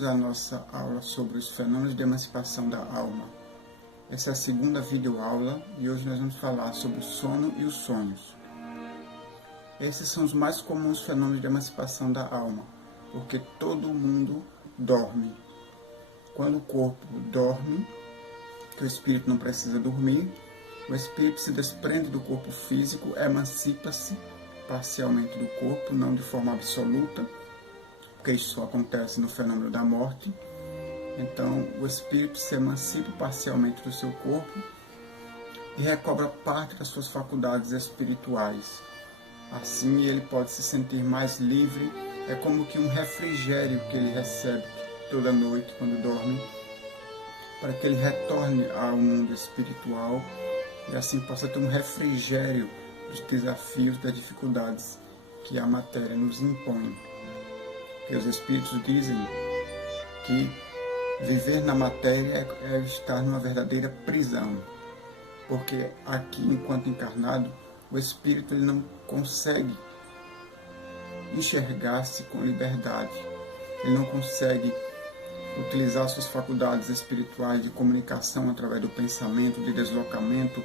Bem-vindos à nossa aula sobre os fenômenos de emancipação da alma. Essa é a segunda videoaula e hoje nós vamos falar sobre o sono e os sonhos. Esses são os mais comuns fenômenos de emancipação da alma, porque todo mundo dorme. Quando o corpo dorme, que o espírito não precisa dormir, o espírito se desprende do corpo físico, emancipa-se parcialmente do corpo, não de forma absoluta, porque isso só acontece no fenômeno da morte. Então, o espírito se emancipa parcialmente do seu corpo e recobra parte das suas faculdades espirituais. Assim, ele pode se sentir mais livre. É como que um refrigério que ele recebe toda noite quando dorme, para que ele retorne ao mundo espiritual e assim possa ter um refrigério dos desafios, das dificuldades que a matéria nos impõe. Porque os espíritos dizem que viver na matéria é estar numa verdadeira prisão, porque aqui, enquanto encarnado, o espírito ele não consegue enxergar-se com liberdade, ele não consegue utilizar suas faculdades espirituais de comunicação através do pensamento, de deslocamento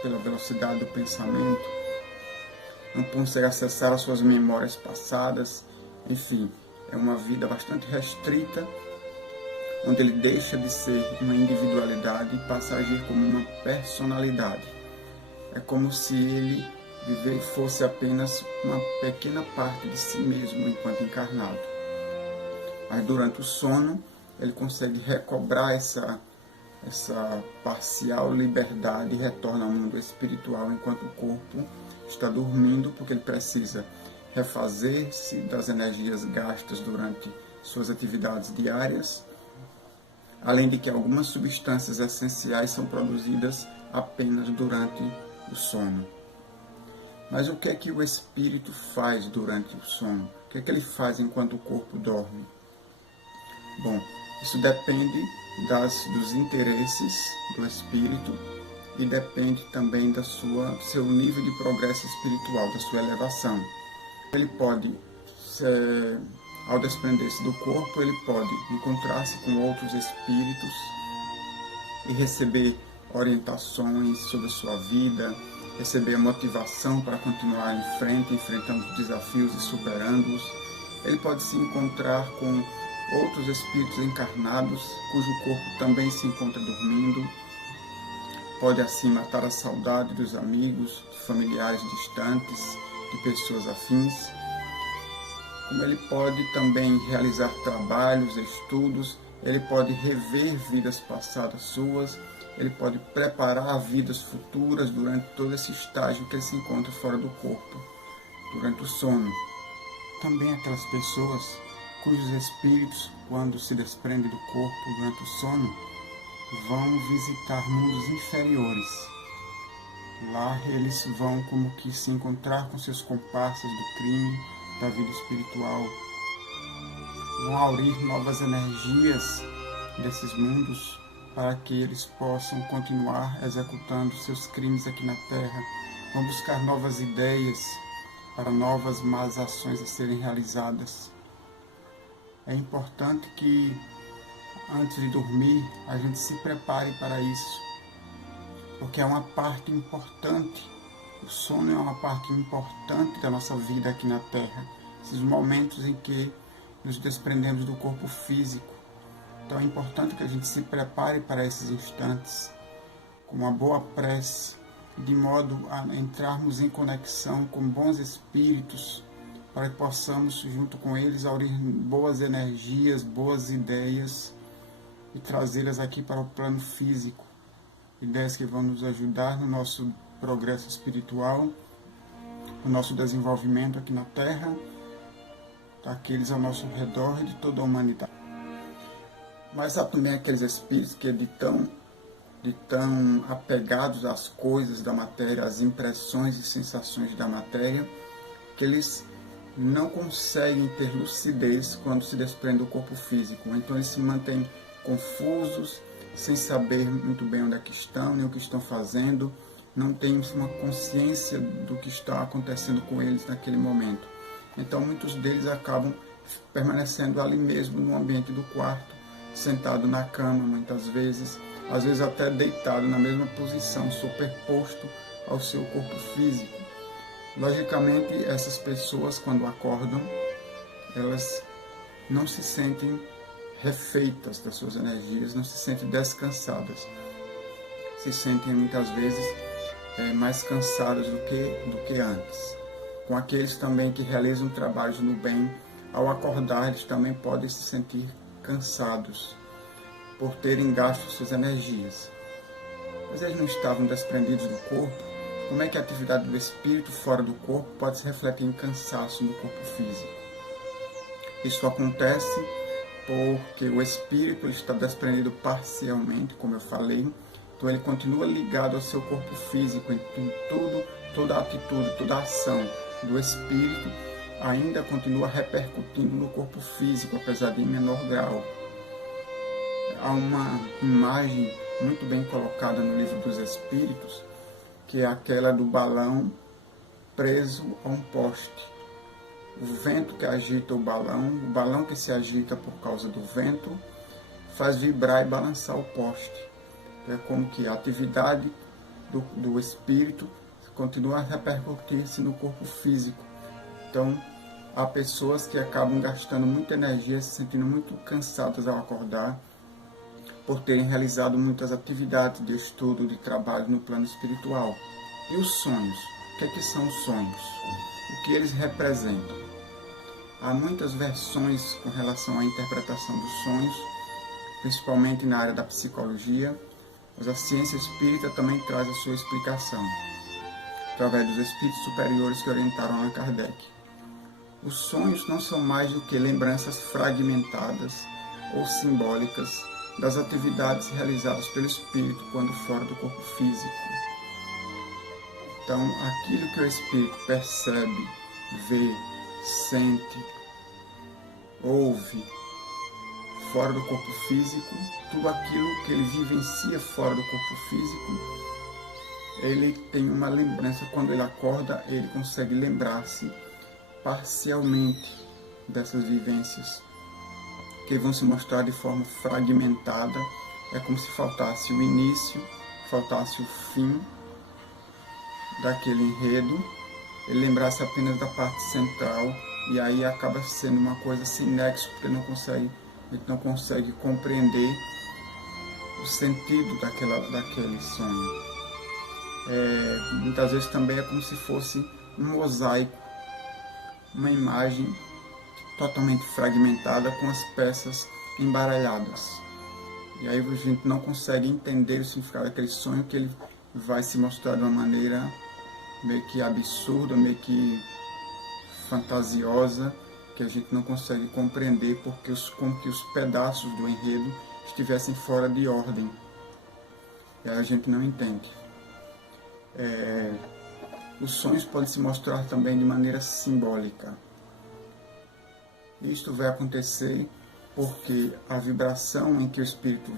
pela velocidade do pensamento, não consegue acessar as suas memórias passadas, enfim, é uma vida bastante restrita, onde ele deixa de ser uma individualidade e passa a agir como uma personalidade. É como se ele fosse apenas uma pequena parte de si mesmo enquanto encarnado. Mas durante o sono, ele consegue recobrar essa parcial liberdade e retorna ao mundo espiritual enquanto o corpo está dormindo, porque ele precisa refazer-se das energias gastas durante suas atividades diárias, além de que algumas substâncias essenciais são produzidas apenas durante o sono. Mas o que é que o espírito faz durante o sono? O que é que ele faz enquanto o corpo dorme? Bom, isso depende dos interesses do espírito e depende também do seu nível de progresso espiritual, da sua elevação. Ele pode, ao desprender-se do corpo, ele pode encontrar-se com outros espíritos e receber orientações sobre a sua vida, receber motivação para continuar em frente, enfrentando os desafios e superando-os. Ele pode se encontrar com outros espíritos encarnados, cujo corpo também se encontra dormindo. Pode assim matar a saudade dos amigos, familiares distantes, de pessoas afins. Como ele pode também realizar trabalhos, estudos, ele pode rever vidas passadas suas, ele pode preparar vidas futuras durante todo esse estágio que ele se encontra fora do corpo, durante o sono. Também aquelas pessoas cujos espíritos, quando se desprendem do corpo durante o sono, vão visitar mundos inferiores. Lá eles vão como que se encontrar com seus comparsas do crime, da vida espiritual. Vão aurir novas energias desses mundos para que eles possam continuar executando seus crimes aqui na Terra. Vão buscar novas ideias para novas más ações a serem realizadas. É importante que, antes de dormir, a gente se prepare para isso, porque é uma parte importante, o sono é uma parte importante da nossa vida aqui na Terra, esses momentos em que nos desprendemos do corpo físico. Então é importante que a gente se prepare para esses instantes, com uma boa prece, de modo a entrarmos em conexão com bons espíritos, para que possamos, junto com eles, aurir boas energias, boas ideias e trazê-las aqui para o plano físico. Ideias que vão nos ajudar no nosso progresso espiritual, no nosso desenvolvimento aqui na Terra, daqueles ao nosso redor e de toda a humanidade. Mas há também aqueles espíritos que de tão apegados às coisas da matéria, às impressões e sensações da matéria, que eles não conseguem ter lucidez quando se desprendem do corpo físico. Então eles se mantêm confusos, sem saber muito bem onde é que estão, nem o que estão fazendo, não têm uma consciência do que está acontecendo com eles naquele momento. Então muitos deles acabam permanecendo ali mesmo no ambiente do quarto, sentado na cama muitas vezes, às vezes até deitado na mesma posição, superposto ao seu corpo físico. Logicamente, essas pessoas, quando acordam, elas não se sentem refeitas das suas energias, não se sentem descansadas. Se sentem muitas vezes mais cansadas do que antes. Com aqueles também que realizam trabalhos no bem, ao acordar eles também podem se sentir cansados por terem gasto suas energias. Mas eles não estavam desprendidos do corpo. Como é que a atividade do espírito fora do corpo pode se refletir em cansaço no corpo físico? Isso acontece porque o espírito está desprendido parcialmente, como eu falei, então ele continua ligado ao seu corpo físico, em toda a atitude, toda a ação do espírito ainda continua repercutindo no corpo físico, apesar de em menor grau. Há uma imagem muito bem colocada no Livro dos Espíritos, que é aquela do balão preso a um poste. O vento que agita o balão que se agita por causa do vento, faz vibrar e balançar o poste. É como que a atividade do espírito continua a repercutir-se no corpo físico. Então, há pessoas que acabam gastando muita energia, se sentindo muito cansadas ao acordar, por terem realizado muitas atividades de estudo, de trabalho no plano espiritual. E os sonhos? O que são os sonhos? O que eles representam? Há muitas versões com relação à interpretação dos sonhos, principalmente na área da psicologia, mas a ciência espírita também traz a sua explicação, através dos espíritos superiores que orientaram Allan Kardec. Os sonhos não são mais do que lembranças fragmentadas ou simbólicas das atividades realizadas pelo espírito quando fora do corpo físico. Então, aquilo que o espírito percebe, vê, sente, ouve fora do corpo físico, tudo aquilo que ele vivencia fora do corpo físico, ele tem uma lembrança. Quando ele acorda, ele consegue lembrar-se parcialmente dessas vivências, que vão se mostrar de forma fragmentada. É como se faltasse o início, faltasse o fim daquele enredo, ele lembrasse apenas da parte central, e aí acaba sendo uma coisa sem nexo, porque a gente não consegue compreender o sentido daquele sonho. Muitas vezes também é como se fosse um mosaico, uma imagem totalmente fragmentada com as peças embaralhadas. E aí a gente não consegue entender o significado daquele sonho, que ele vai se mostrar de uma maneira meio que absurda, meio que fantasiosa, que a gente não consegue compreender, porque como que os pedaços do enredo estivessem fora de ordem. E aí a gente não entende. Os sonhos podem se mostrar também de maneira simbólica. Isto vai acontecer porque a vibração em que o espírito,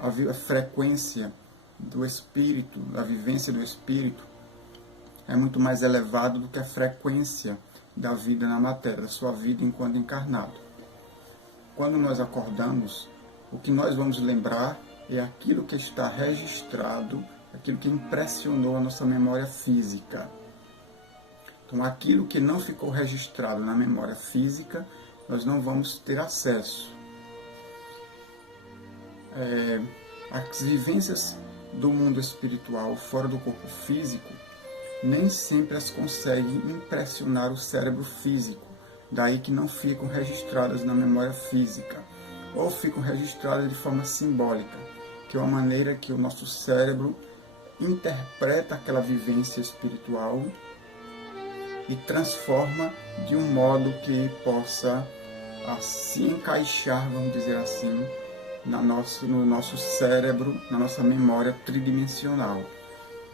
a frequência do espírito, a vivência do espírito, é muito mais elevada do que a frequência da vida na matéria, da sua vida enquanto encarnado. Quando nós acordamos, o que nós vamos lembrar é aquilo que está registrado, aquilo que impressionou a nossa memória física. Então, aquilo que não ficou registrado na memória física, nós não vamos ter acesso. As vivências do mundo espiritual fora do corpo físico, nem sempre as conseguem impressionar o cérebro físico, daí que não ficam registradas na memória física, ou ficam registradas de forma simbólica, que é uma maneira que o nosso cérebro interpreta aquela vivência espiritual e transforma de um modo que possa se encaixar, vamos dizer assim, no nosso cérebro, na nossa memória tridimensional,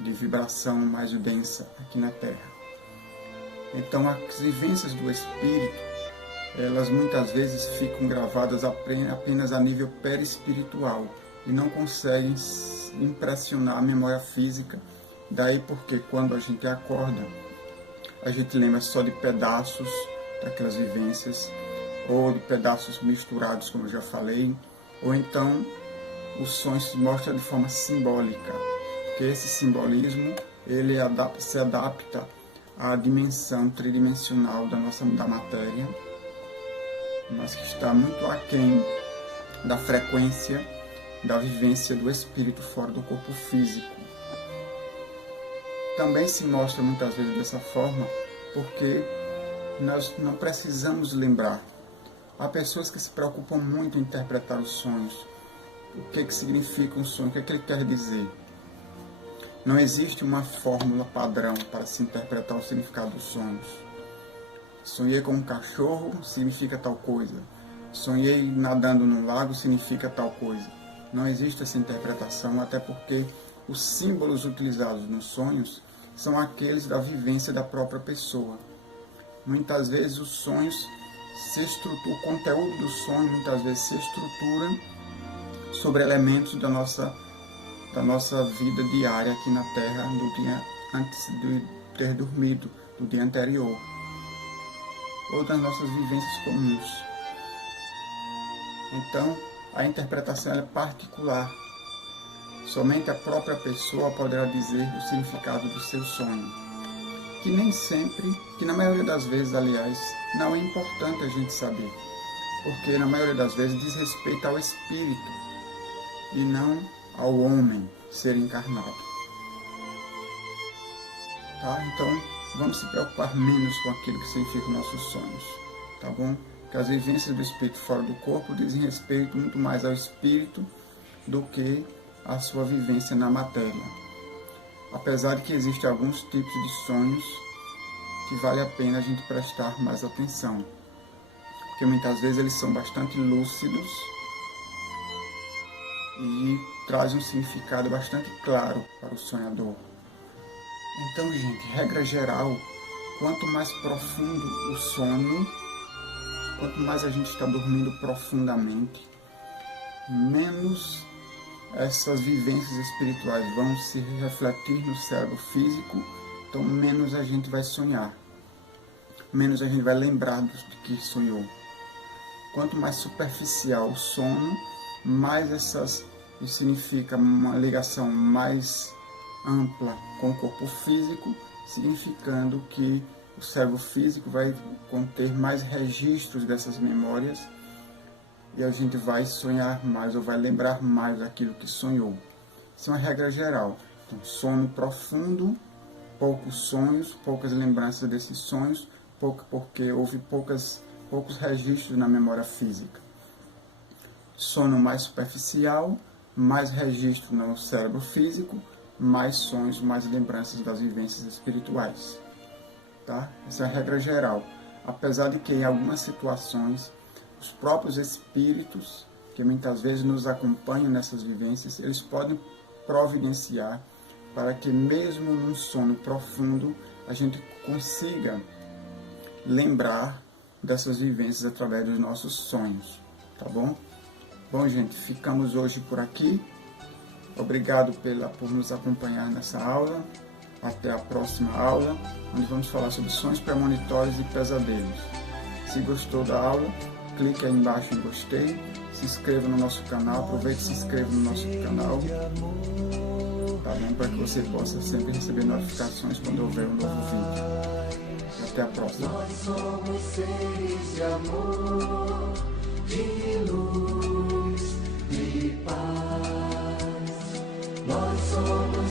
de vibração mais densa aqui na Terra. Então, as vivências do espírito, elas muitas vezes ficam gravadas apenas a nível perispiritual e não conseguem impressionar a memória física. Daí porque quando a gente acorda, a gente lembra só de pedaços daquelas vivências, ou de pedaços misturados, como eu já falei, ou então o sonho se mostra de forma simbólica, porque esse simbolismo ele se adapta à dimensão tridimensional da matéria, mas que está muito aquém da frequência da vivência do espírito fora do corpo físico. Também se mostra muitas vezes dessa forma porque nós não precisamos lembrar. Há pessoas que se preocupam muito em interpretar os sonhos. O que significa um sonho? O que ele quer dizer? Não existe uma fórmula padrão para se interpretar o significado dos sonhos. Sonhei com um cachorro, significa tal coisa. Sonhei nadando num lago, significa tal coisa. Não existe essa interpretação, até porque os símbolos utilizados nos sonhos são aqueles da vivência da própria pessoa. Muitas vezes os sonhos o conteúdo do sonho muitas vezes se estrutura sobre elementos da nossa vida diária aqui na Terra, do dia antes de ter dormido, do dia anterior, ou das nossas vivências comuns. Então, a interpretação é particular. Somente a própria pessoa poderá dizer o significado do seu sonho. Que nem sempre, que na maioria das vezes, aliás, não é importante a gente saber. Porque na maioria das vezes diz respeito ao espírito e não ao homem ser encarnado. Tá? Então, vamos se preocupar menos com aquilo que significam nossos sonhos. Tá bom? Que as vivências do espírito fora do corpo dizem respeito muito mais ao espírito do que à sua vivência na matéria. Apesar de que existem alguns tipos de sonhos que vale a pena a gente prestar mais atenção, porque muitas vezes eles são bastante lúcidos e trazem um significado bastante claro para o sonhador. Então, gente, regra geral, quanto mais profundo o sono, quanto mais a gente está dormindo profundamente, menos essas vivências espirituais vão se refletir no cérebro físico, então menos a gente vai sonhar, menos a gente vai lembrar do que sonhou. Quanto mais superficial o sono, mais isso significa uma ligação mais ampla com o corpo físico, significando que o cérebro físico vai conter mais registros dessas memórias e a gente vai sonhar mais ou vai lembrar mais daquilo que sonhou. Isso é uma regra geral. Então, sono profundo, poucos sonhos, poucas lembranças desses sonhos, porque houve poucos registros na memória física. Sono mais superficial, mais registro no cérebro físico, mais sonhos, mais lembranças das vivências espirituais. Tá? Essa é a regra geral. Apesar de que em algumas situações os próprios espíritos, que muitas vezes nos acompanham nessas vivências, eles podem providenciar para que mesmo num sono profundo a gente consiga lembrar dessas vivências através dos nossos sonhos, tá bom? Bom, gente, ficamos hoje por aqui. Obrigado por nos acompanhar nessa aula. Até a próxima aula, onde vamos falar sobre sonhos premonitórios e pesadelos. Se gostou da aula, clique aí embaixo em gostei, se inscreva no nosso canal, aproveite e se inscreva no nosso canal, tá bom? Para que você possa sempre receber notificações quando houver um novo vídeo. Até a próxima. Nós somos seres de amor.